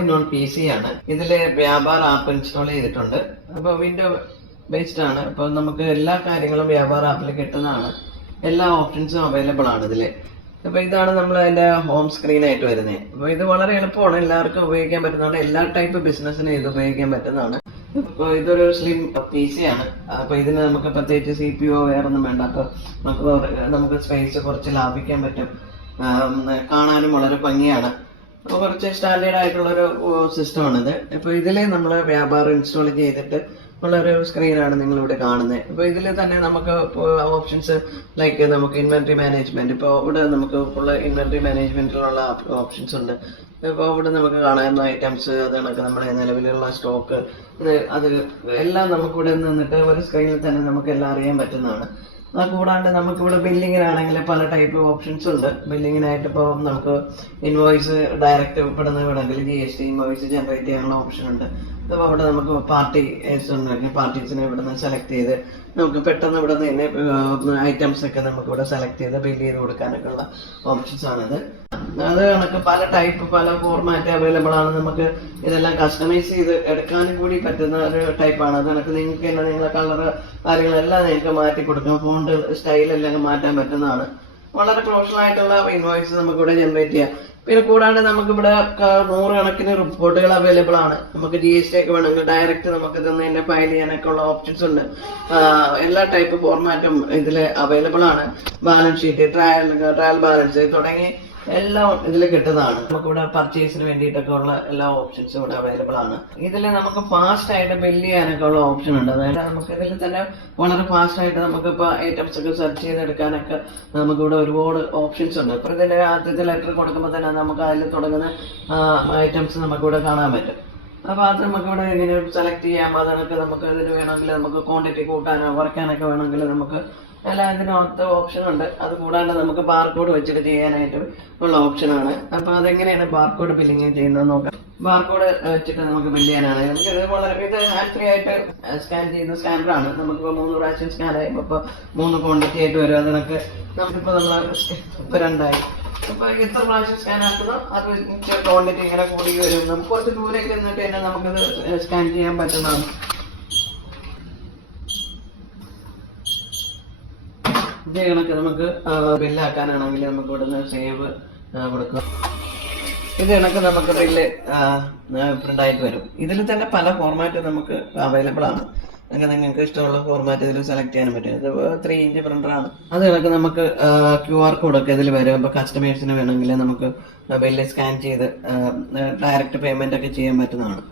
In one PC ആണ്. ഇതില് Vyapar app install ചെയ്തിട്ടുണ്ട്. അപ്പൊ വിൻഡോ ബേസ്ഡ് ആണ്. അപ്പൊ നമുക്ക് എല്ലാ കാര്യങ്ങളും വ്യാപാർ ആപ്പിൽ കിട്ടുന്നതാണ്. എല്ലാ ഓപ്ഷൻസും അവൈലബിൾ ആണ് ഇതില്. അപ്പൊ ഇതാണ് നമ്മൾ അതിന്റെ ഹോം സ്ക്രീൻ ആയിട്ട് വരുന്നത്. അപ്പൊ ഇത് വളരെ എളുപ്പമാണ്, എല്ലാവർക്കും ഉപയോഗിക്കാൻ പറ്റുന്നതാണ്. എല്ലാ ടൈപ്പ് ബിസിനസ്സിനും ഇത് ഉപയോഗിക്കാൻ പറ്റുന്നതാണ്. അപ്പൊ ഇതൊരു സ്ലിം PC ആണ്. അപ്പൊ ഇതിന് നമുക്ക് പ്രത്യേകിച്ച് CPU വേറൊന്നും വേണ്ട. അപ്പൊ നമുക്ക് സ്പേസ് കുറച്ച് ലാഭിക്കാൻ പറ്റും. കാണാനും വളരെ ഭംഗിയാണ്. അപ്പോൾ കുറച്ച് സ്റ്റാൻഡേർഡ് ആയിട്ടുള്ളൊരു സിസ്റ്റമാണിത്. അപ്പോൾ ഇതിൽ നമ്മൾ വ്യാപാരം ഇൻസ്റ്റാൾ ചെയ്തിട്ട് ഉള്ളൊരു സ്ക്രീനാണ് നിങ്ങളിവിടെ കാണുന്നത്. അപ്പോൾ ഇതിൽ തന്നെ നമുക്ക് ഓപ്ഷൻസ് ലൈക്ക് നമുക്ക് ഇൻവെന്ററി മാനേജ്മെന്റ്, ഇപ്പോൾ ഇവിടെ നമുക്ക് ഫുള്ള് ഇൻവെന്ററി മാനേജ്മെന്റിലുള്ള ഓപ്ഷൻസ് ഉണ്ട്. ഇപ്പോൾ ഇവിടെ നമുക്ക് കാണാവുന്ന ഐറ്റംസ്, അത് കണക്ക് നമ്മുടെ നിലവിലുള്ള സ്റ്റോക്ക്, അത് എല്ലാം നമുക്കിവിടെ നിന്നിട്ട് ഒരു സ്ക്രീനിൽ തന്നെ നമുക്ക് എല്ലാം അറിയാൻ പറ്റുന്നതാണ്. അത് കൂടാണ്ട് നമുക്കിവിടെ ബില്ലിങ്ങിനാണെങ്കിൽ പല ടൈപ്പ് ഓപ്ഷൻസ് ഉണ്ട്. ബില്ലിങ്ങിനായിട്ട് ഇപ്പോൾ നമുക്ക് ഇൻവോയ്സ് ഡയറക്റ്റ് ഇവിടുന്ന് വേണമെങ്കിൽ GST ഇൻവോയ്സ് ജനറേറ്റ് ചെയ്യാനുള്ള ഓപ്ഷൻ ഉണ്ട്. അപ്പോൾ അവിടെ നമുക്ക് പാർട്ടീസിനെ ഇവിടുന്ന് സെലക്ട് ചെയ്ത് നമുക്ക് പെട്ടെന്ന് ഇവിടെ നിന്ന് തന്നെ ഐറ്റംസ് ഒക്കെ നമുക്ക് ഇവിടെ സെലക്ട് ചെയ്ത് ബില്ല് ചെയ്ത് കൊടുക്കാനൊക്കെ ഉള്ള ഓപ്ഷൻസ് ആണിത്. അത് കണക്ക് പല ടൈപ്പ് പല ഫോർമാറ്റ് അവൈലബിൾ ആണ്. നമുക്ക് ഇതെല്ലാം കസ്റ്റമൈസ് ചെയ്ത് എടുക്കാനും കൂടി പറ്റുന്ന ഒരു ടൈപ്പാണ്. അത് കണക്ക് നിങ്ങൾക്ക് തന്നെ നിങ്ങളെ കളറ് കാര്യങ്ങളെല്ലാം നിങ്ങൾക്ക് മാറ്റി കൊടുക്കാം. ഫോണ്ട് സ്റ്റൈലെല്ലാം മാറ്റാൻ പറ്റുന്നതാണ്. വളരെ പ്രൊഫഷണൽ ആയിട്ടുള്ള ഇൻവോയ്സ് നമുക്കിവിടെ ജനറേറ്റ് ചെയ്യാം. പിന്നെ കൂടാണ്ട് നമുക്കിവിടെ 100 കണക്കിന് റിപ്പോർട്ടുകൾ അവൈലബിൾ ആണ്. നമുക്ക് GST ഒക്കെ വേണമെങ്കിൽ ഡയറക്റ്റ് നമുക്ക് തന്നെ ഫയൽ ചെയ്യാനൊക്കെ ഉള്ള ഓപ്ഷൻസ് ഉണ്ട്. എല്ലാ ടൈപ്പ് ഫോർമാറ്റും ഇതിൽ അവൈലബിൾ ആണ്. ബാലൻസ് ഷീറ്റ്, ട്രയൽ ബാലൻസ് തുടങ്ങി എല്ലാം ഇതിൽ കിട്ടുന്നതാണ്. നമുക്കിവിടെ പർച്ചേസിന് വേണ്ടിയിട്ടൊക്കെ ഉള്ള എല്ലാ ഓപ്ഷൻസും ഇവിടെ അവൈലബിൾ ആണ്. ഇതിൽ നമുക്ക് ഫാസ്റ്റ് ആയിട്ട് ബില്ല് ചെയ്യാനൊക്കെ ഉള്ള ഓപ്ഷൻ ഉണ്ട്. അതായത് നമുക്ക് ഇതിൽ തന്നെ വളരെ ഫാസ്റ്റ് ആയിട്ട് നമുക്കിപ്പോൾ ഐറ്റംസ് ഒക്കെ സെർച്ച് ചെയ്തെടുക്കാനൊക്കെ നമുക്കിവിടെ ഒരുപാട് ഓപ്ഷൻസ് ഉണ്ട്. ഇപ്പോൾ ഇതിന്റെ ആദ്യത്തെ ലെറ്റർ കൊടുക്കുമ്പോൾ തന്നെ നമുക്ക് അതിൽ തുടങ്ങുന്ന ഐറ്റംസ് നമുക്കിവിടെ കാണാൻ പറ്റും. അപ്പൊ അത് നമുക്കിവിടെ ഇങ്ങനെ സെലക്ട് ചെയ്യാം. അതൊക്കെ നമുക്ക് ഇതിന് വേണമെങ്കിൽ നമുക്ക് ക്വാണ്ടിറ്റി കൂട്ടാനോ കുറയ്ക്കാനൊക്കെ വേണമെങ്കിൽ നമുക്ക് എല്ലാം ഇതിനകത്ത് ഓപ്ഷൻ ഉണ്ട്. അത് കൂടാണ്ട് നമുക്ക് ബാർകോഡ് വെച്ചിട്ട് ചെയ്യാനായിട്ട് ഉള്ള ഓപ്ഷനാണ്. അപ്പൊ അതെങ്ങനെയാണ് ബാർകോഡ് ബില്ലിങ് ചെയ്യുന്നത് നോക്കാം. ബാർകോഡ് വെച്ചിട്ട് നമുക്ക് ബില്ല് ചെയ്യാനാണ്. നമുക്ക് ഇത് ഹാൻഡ് ഫ്രീ ആയിട്ട് സ്കാൻ ചെയ്യുന്ന സ്കാനറാണ്. നമുക്കിപ്പോൾ 3 പ്രാവശ്യം സ്കാൻ ആയി ഇപ്പൊ 3 ക്വാണ്ടിറ്റി ആയിട്ട് വരും. അതിനൊക്കെ നമുക്കിപ്പോ ഇപ്പൊ 2ആയി. അപ്പൊ എത്ര പ്രാവശ്യം സ്കാൻ ആക്കുന്നോ അത് ക്വാണ്ടിറ്റി ഇങ്ങനെ കൂടി വരും. നമുക്ക് കുറച്ച് ദൂരേക്ക് നിന്നിട്ട് തന്നെ നമുക്കിത് സ്കാൻ ചെയ്യാൻ പറ്റുന്നതാണ്. ഇതേ കണക്ക് നമുക്ക് ബില്ലാക്കാനാണെങ്കിൽ നമുക്ക് ഇവിടുന്ന് സേവ് കൊടുക്കുക. ഇത് കണക്ക് നമുക്ക് ബില്ല് പ്രിന്റ് ആയിട്ട് വരും. ഇതിൽ തന്നെ പല ഫോർമാറ്റ് നമുക്ക് അവൈലബിൾ ആണ്. നിങ്ങൾക്ക് ഇഷ്ടമുള്ള ഫോർമാറ്റ് ഇതിൽ സെലക്ട് ചെയ്യാൻ പറ്റും. ഇത് 3 ഇഞ്ച് പ്രിന്ററാണ്. അത് കണക്ക് നമുക്ക് QR കോഡൊക്കെ ഇതിൽ വരും. അപ്പോൾ കസ്റ്റമേഴ്സിന് വേണമെങ്കിൽ നമുക്ക് ബില്ല് സ്കാൻ ചെയ്ത് ഡയറക്റ്റ് പേയ്മെന്റ് ഒക്കെ ചെയ്യാൻ പറ്റുന്നതാണ്.